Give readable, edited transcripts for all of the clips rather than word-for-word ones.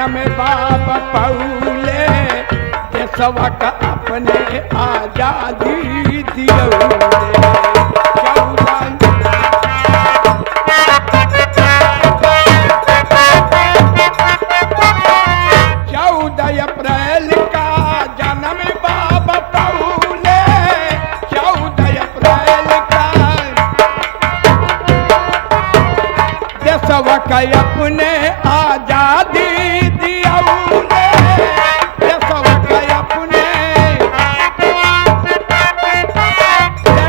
जन्म बाप पौले देशवा का अपने आजादी दिलौले। 14 अप्रैल का जन्म बाप पौले, 14 अप्रैल का देशवा का अपने आजादी दिलौले, देशवा का अपने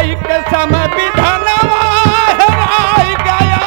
एक संविधानवा हेराई गया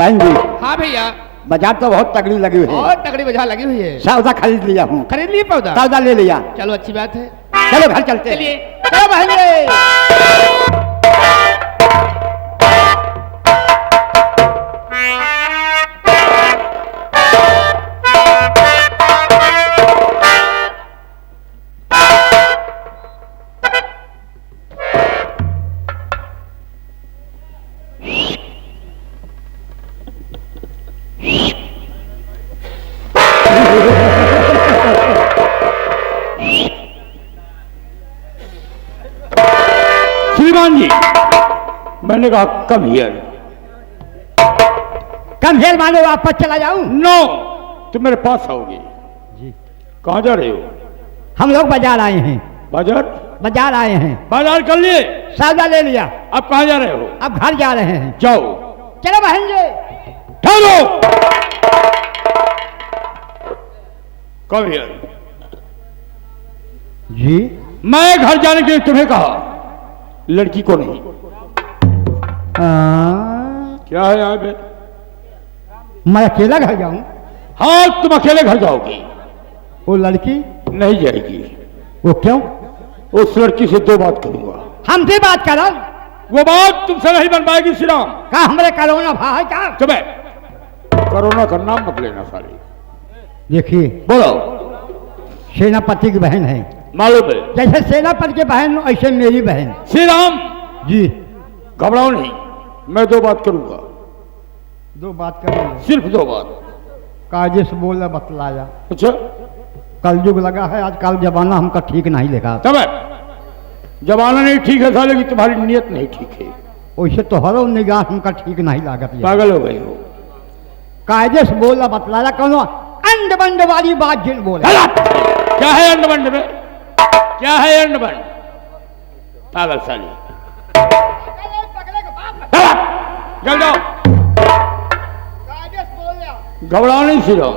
बहन जी। हाँ भैया। बाजार तो बहुत तगड़ी लगी हुई है। बहुत तगड़ी बाजार लगी हुई है। सौदा खरीद लिया हूँ। खरीद लिए पौधा? सौदा ले लिया। चलो अच्छी बात है। चलो घर चलते। चलिए चलो बहन जी। श्रीमान जी, मैंने कहा कम हियर। कम हियर मानो वापस चला जाऊं? नो, तुम मेरे पास आओगी जी। कहाँ जा रहे हो? हम लोग बाजार आए हैं। बाजार? बाजार आए हैं। बाजार कर लिए? सौदा ले लिया। अब कहाँ जा रहे हो? अब घर जा रहे हैं। जाओ। चलो बहन जी। ठहरो। Come here. जी। मैं घर जाने के लिए तुम्हें कहा, लड़की को नहीं। क्या है यहाँ पे? मैं अकेला घर जाऊं? हाँ, तुम अकेले घर जाओगी, वो लड़की नहीं जाएगी। वो क्यों? उस लड़की से 2 बात करूंगा। हमसे बात करो। वो बात तुमसे नहीं बन पाएगी श्री राम। का हमारे करोना भाई का? चुपे, कोरोना का नाम मत लेना साली। देखिए, बोलो। सेनापति की बहन है। मालूम है। जैसे सेनापति की बहन ऐसे मेरी बहन। श्री राम जी, घबराओ नहीं, मैं 2 बात करूंगा। 2 बात करेंगे। सिर्फ 2 बात। कायदे से बोला बतलाया। अच्छा, कलयुग लगा है आजकल, जमाना हमका ठीक नहीं लगा। तब जमाना नहीं ठीक है साले की, तुम्हारी नीयत नहीं ठीक है। वैसे तो हरो निगाह हमका ठीक नहीं लागत है। पागल हो गए हो। कायदे से बोला बतलाया, कौन अंड बंड वाली बात जिन बोले। क्या है अंड बंड में? क्या है अंड बंड? पागल साली। चल जाओ, घबराओ नहीं श्री राम।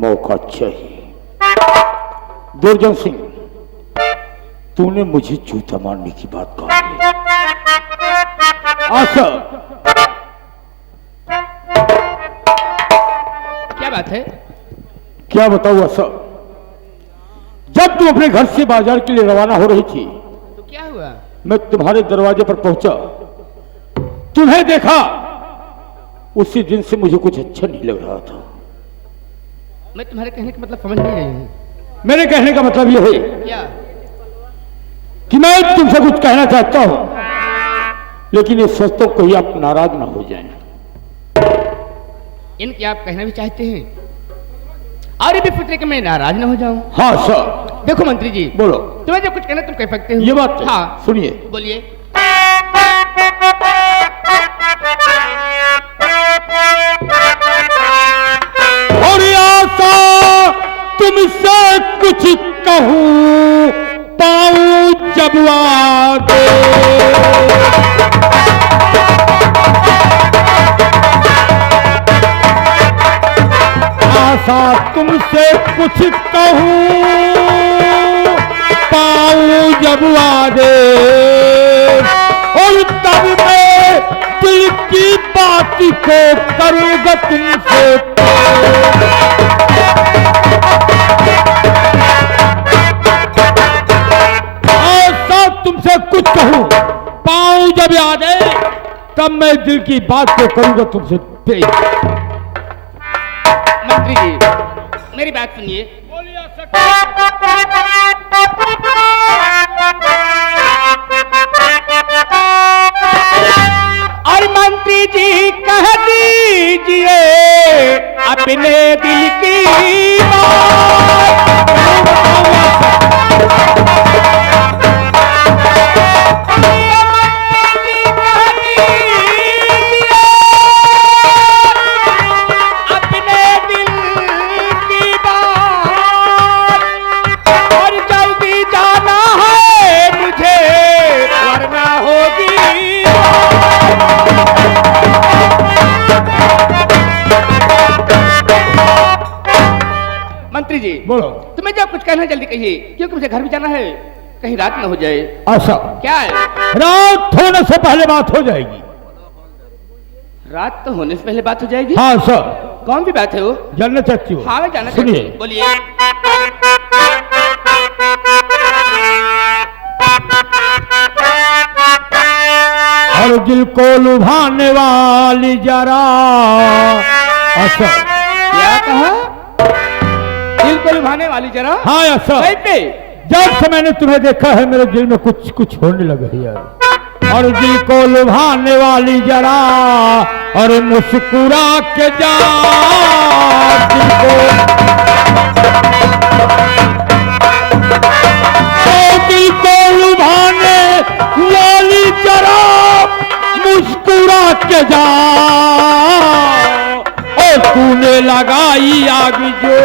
मौका चाहिए। दुर्जन सिंह, तूने मुझे जूता मारने की बात कही। आशा, क्या बात है? क्या बताऊं आशा? जब तुम अपने घर से बाजार के लिए रवाना हो रही थी, तो क्या हुआ? मैं तुम्हारे दरवाजे पर पहुंचा, तुम्हें देखा। उसी दिन से मुझे कुछ अच्छा नहीं लग रहा था। मैं तुम्हारे कहने का मतलब समझ नहीं रही हूँ। मेरे कहने का मतलब यह है क्या? कि मैं तुमसे कुछ कहना चाहता हूं, लेकिन ये सोचता हूं कहीं आप नाराज ना हो जाएं। इनकी आप कहना भी चाहते हैं और ये भी पुत्र के मैं नाराज ना हो जाऊं? हाँ सर। देखो मंत्री जी, बोलो। तुम्हें जो कुछ कहना तुम कह सकते हो। ये बात है। हाँ, सुनिए। बोलिए। और आशा तुमसे कुछ कहूं, पाऊं जब आगे। आशा तुमसे कुछ कहूं, पाऊं जब आगे। और तब मैं दिल की बात को करूंगा तुमसे। तुमसे कुछ कहूं, पाऊं जब याद है, तब मैं दिल की बात को करूंगा तुमसे। मंत्री जी, मेरी बात सुनिए। और मंत्री जी कह दीजिए अपने दिल की बात। मंत्री जी, बोलो। तुम्हें जब कुछ कहना जल्दी कहिए, क्योंकि मुझे घर भी जाना है, कहीं रात न हो जाए। अच्छा, क्या है? रात होने से पहले बात हो जाएगी। रात तो होने से पहले बात हो जाएगी? हाँ सर। कौन सी बात है वो? जानना चाहती हो? हाँ, मैं जानना चाहती सुनिए। हूँ। बोलिए। और दिल को लुभाने वाली जरा। अच्छा, क्या कहा? दिल को लुभाने वाली जरा? हाँ ऐसा। कैसे? जब से मैंने तुम्हें देखा है, मेरे दिल में कुछ कुछ होने लगा है यार। और दिल को लुभाने वाली जरा, और मुस्कुरा के जा दिल को। दिल को लुभाने वाली जरा, मुस्कुरा के जा। और तूने लगाई आग जो,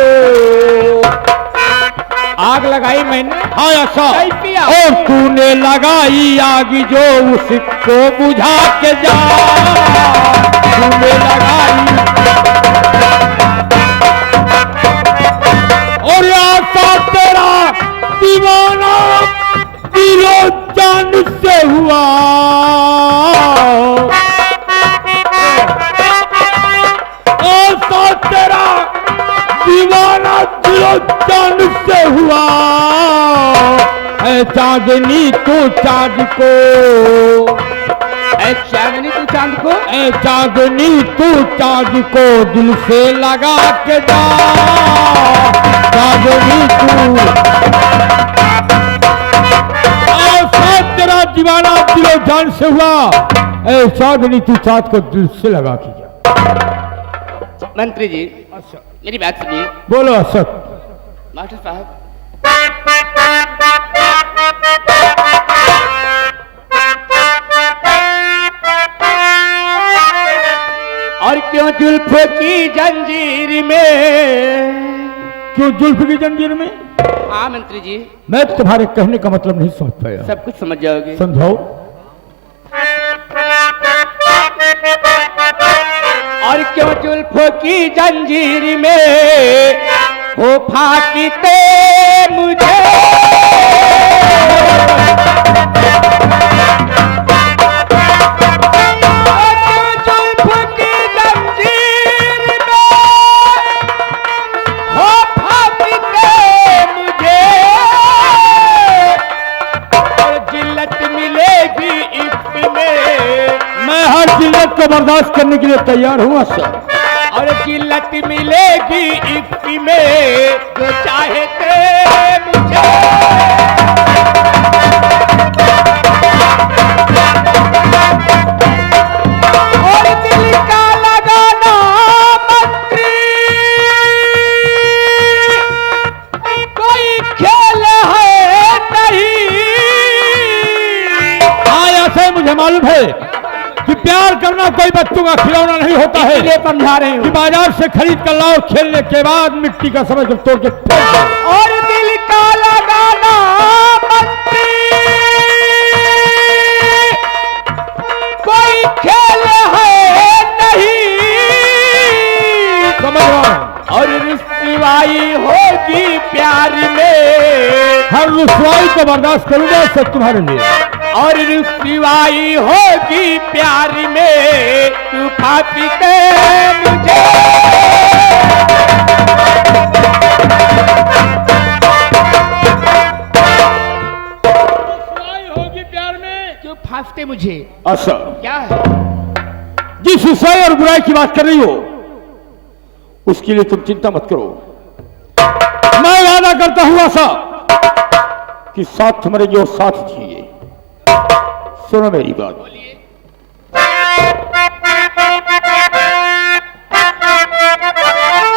आग लगाई मैंने? हाँ ऐसा। कैसी आग? और तूने लगाई आग जो, उसको बुझा के जा। तूने लगाई। और आशा तेरा दीवाना दिलो जान से हुआ। चांदनी तू चांद को, ऐ चांदनी तू चांद को, ऐ चांदनी तू चांद को दिल से लगा के जा, चांदनी तू साथ तेरा दीवाना दिलो जान से हुआ, ऐ चांदनी तू चांद को दिल से लगा के जा। मंत्री जी मेरी बात सुनिए। बोलो असद। मास्टर साहब और क्यों जुल्फों की जंजीर में, क्यों जुल्फ की जंजीर में? हाँ मंत्री जी मैं तुम्हारे कहने का मतलब नहीं समझ पाया। सब कुछ समझ जाओगे। समझाओ। और क्यों जुल्फों की जंजीर में हो फाकीते मुझे, जुल्फों की जंजीर में हो फाकीते मुझे, और जिल्लत मिलेगी इश्क में, मैं हर जिल्लत को बर्दाश्त करने के लिए तैयार हूँ असद। और जिल्लत मिलेगी इश्क में जो चाहे थे मुझे। और दिल का लगाना मंत्री कोई खेल है नहीं। हाँ ऐसे मुझे मालूम है कि प्यार करना कोई बच्चों का खिलौना नहीं होता है। ये समझा रहे कि हूँ। बाजार से खरीद कर लाओ, खेलने के बाद मिट्टी का समझ कर तोड़ के फेंक दो। और दिल का लगाना मंत्री कोई खेल है नहीं। समझ रहा हूँ। और रुसवाई होगी प्यार में, हर रुसवाई को बर्दाश्त करूंगा सब तुम्हारे लिए। और रुसवाई होगी प्यार में तू फाकीते मुझे। रुसवाई होगी प्यार में क्यों फांसते मुझे? अच्छा, क्या है? जिस रुसवाई और बुराई की बात कर रही हो उसके लिए तुम चिंता मत करो। मैं वादा करता हूं ऐसा कि साथ मरेंगे और साथ जिएंगे। सुनो मेरी बात।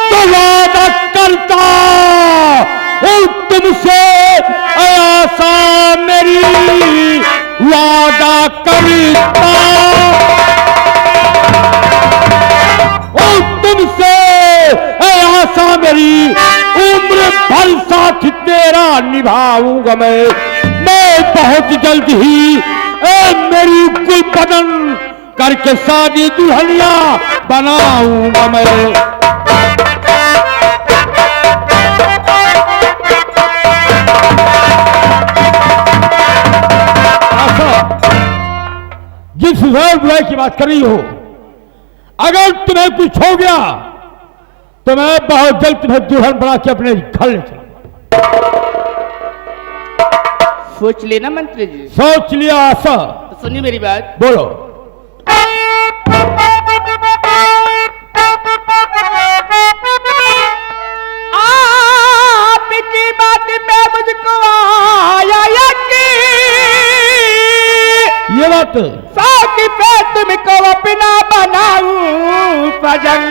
तो वादा करता हूं तुमसे आशा मेरी, वादा करता हूं तुमसे आशा मेरी, उम्र भर साथ तेरा निभाऊंगा मैं बहुत जल्द ही मेरी गुल बदन करके शादी दुल्हनिया बनाऊंगा मैं। जिस बुराई की बात कर रही हो, अगर तुम्हें कुछ हो गया तो मैं बहुत जल्द तुम्हें दुल्हन बना के अपने घर ले चलूंगा। सोच लेना मंत्री जी। सोच लिया आशा। तो सुनिए मेरी बात। बोलो। आपकी बात में मुझको आया यकीन, ये बात साथ पे तुमको अपना बनाऊं सजन,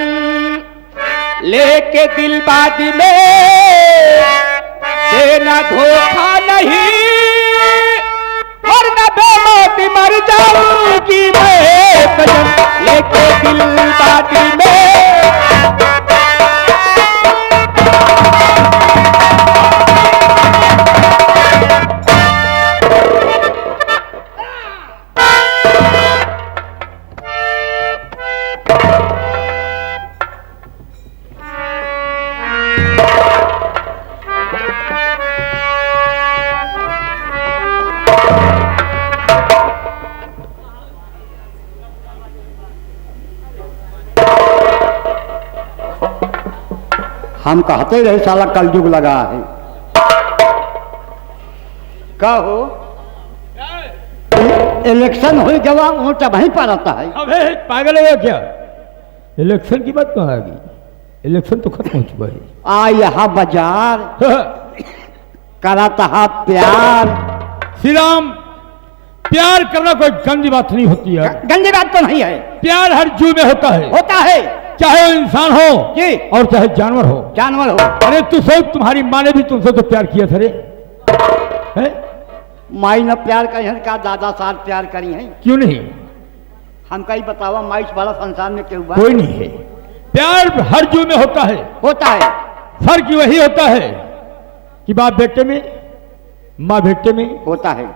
लेके दिल बाद में देना धोखा नहीं, वरना बेमौत मर जाऊंगी मैं सजन, लेके दिल बाद में। हम कहते रहे साला कलयुग लगा है। का हो इलेक्शन हो गवा वोट वहीं पर आता है। अबे पागल है क्या? इलेक्शन की बात कहाँ आ गई? इलेक्शन तो खत्म हो चुका है। आ यहाँ बाजार करा तहा प्यार। श्री राम, प्यार करना कोई गंदी बात नहीं होती है। गंदी बात तो नहीं है। प्यार हर जीव में होता है, होता है चाहे वो इंसान हो जी और चाहे जानवर हो। जानवर हो। अरे तू सोच, तुम्हारी माँ ने भी तुमसे तो प्यार किया था रे, हैं? माई न प्यार करी है का दादा साथ प्यार करी है। क्यों नहीं? हमका ही बतावा माई से बड़ा संसार में क्यों बा? कोई नहीं है। प्यार हर जीव में होता है। होता है। फर्क वही होता है कि बाप बेटे में, माँ बेटे में, होता है।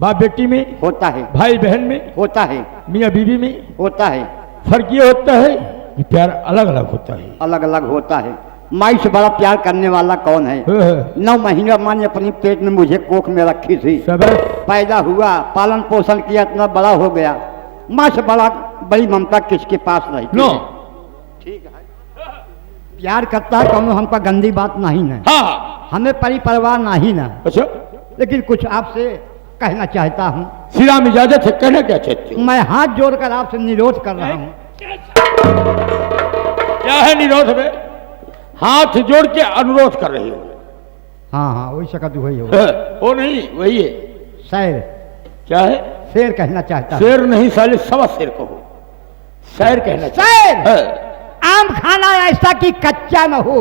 बाप बेटी में, होता है। भाई बहन में, होता है। मियाँ बीवी में। होता है। फर्क ये होता है कि प्यार अलग अलग होता है। अलग अलग होता है। माई से बड़ा प्यार करने वाला कौन है? 9 महीने माँ ने अपनी पेट में मुझे कोख में रखी थी, पैदा हुआ, पालन पोषण किया, इतना बड़ा हो गया। माँ से बड़ी ममता किसके पास रही? नो, ठीक है। प्यार करता है कौन, हमका गंदी बात नहीं ना। हाँ, हमें परिवार नहीं ना। अच्छा, लेकिन कुछ आपसे कहना चाहता हूँ। श्री राम इजाजत है, कहना क्या चाहते हो? मैं हाथ जोड़कर आपसे निरोध कर रहा हूँ। क्या है निरोध में? हाथ जोड़ के अनुरोध कर रही हो? हाँ हाँ वही शकत वही हो। वो नहीं, वही है। शेर। क्या है? शेर कहना चाहता हूँ। शेर नहीं साले, सवा शेर कहो। शेर कहना शेर। आम खाना ऐसा कि कच्चा न हो।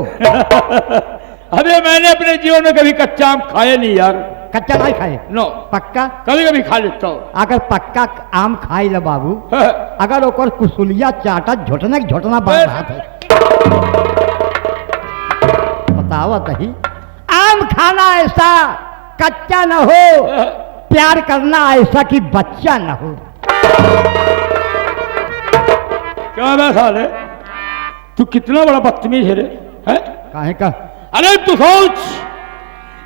अबे मैंने अपने जीवन में कभी कच्चा आम खाया नहीं यार। कच्चा नहीं खाए? नो। पक्का? कभी कभी खा लेता हूँ। अगर पक्का आम खाई ल बाबू, अगर ओकर कुसुलिया चाटा झोटना बड़ बात है। बतावा तही। आम खाना ऐसा कच्चा न हो, प्यार करना ऐसा कि बच्चा न हो। क्या बात है? तू कितना बड़ा बदतमीज है रे, हैं? काहे का? अरे तू सोच,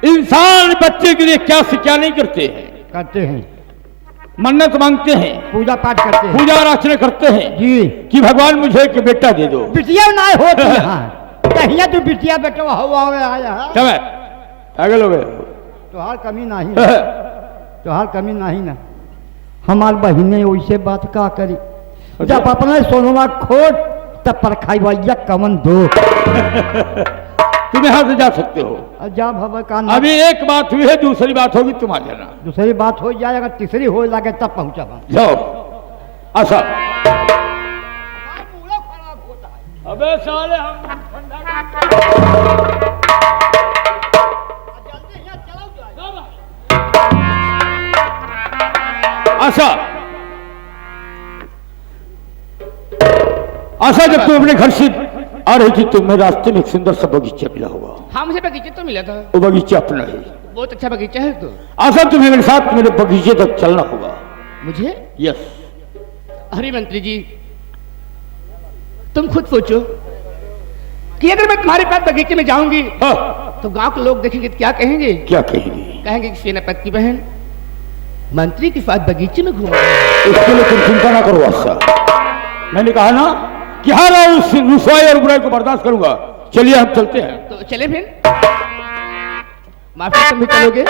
इंसान बच्चे के लिए क्या से क्या नहीं करते हैं। करते हैं। मन्नत मांगते हैं, पूजा पाठ करते हैं, पूजा अर्चना करते हैं जी कि भगवान मुझे एक बेटा दे दो। बिटिया ना होती यहाँ कहिया तू बिटिया बेटा हुआ आया क्या है? पागल हो गए? तोहार कमी नहीं है। तोहार कमी नहीं ना। हमार बहिने वैसे बात का करी, जब अपना सोनवा खोट तब पर खाई भैया कमन दो। तुम यहाँ से जा सकते हो। जब हवा का अभी एक बात हुई है, दूसरी बात होगी तुम आ जाना। दूसरी बात हो जाए, अगर तीसरी हो लगे तब पहुंचा। जाओ। अच्छा। अबे साले हम अच्छा आशा, जब तुम अपने घर से आ रही थी तो मैं रास्ते में एक सुंदर सा बगीचा मिला होगा। हाँ मुझे बगीचे तो मिला था। वो बगीचा अपना है। बहुत अच्छा बगीचा है। तो आशा तुम्हें मेरे साथ मेरे बगीचे तक चलना होगा। मुझे? यस। अरे मंत्री जी, तुम खुद सोचो कि अगर मैं तुम्हारे पास बगीचे में जाऊंगी तो गांव के लोग देखेंगे तो क्या कहेंगे? क्या कहेंगे? कहेंगे कि सेनापति की बहन मंत्री के साथ बगीचे में घूम रही है। इसके लिए तुम चिंता ना करो आशा। मैंने कहा ना कि हर उस रुसवाई और बुराई को बर्दाश्त करूंगा। चलिए हम चलते हैं। तो चले फिर। माफी, तुम भी चलोगे?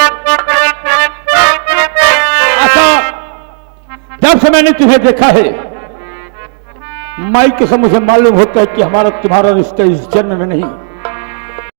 आशा, जब से मैंने तुम्हें देखा है, माई के मुझे मालूम होता है कि हमारा तुम्हारा रिश्ता इस जन्म में नहीं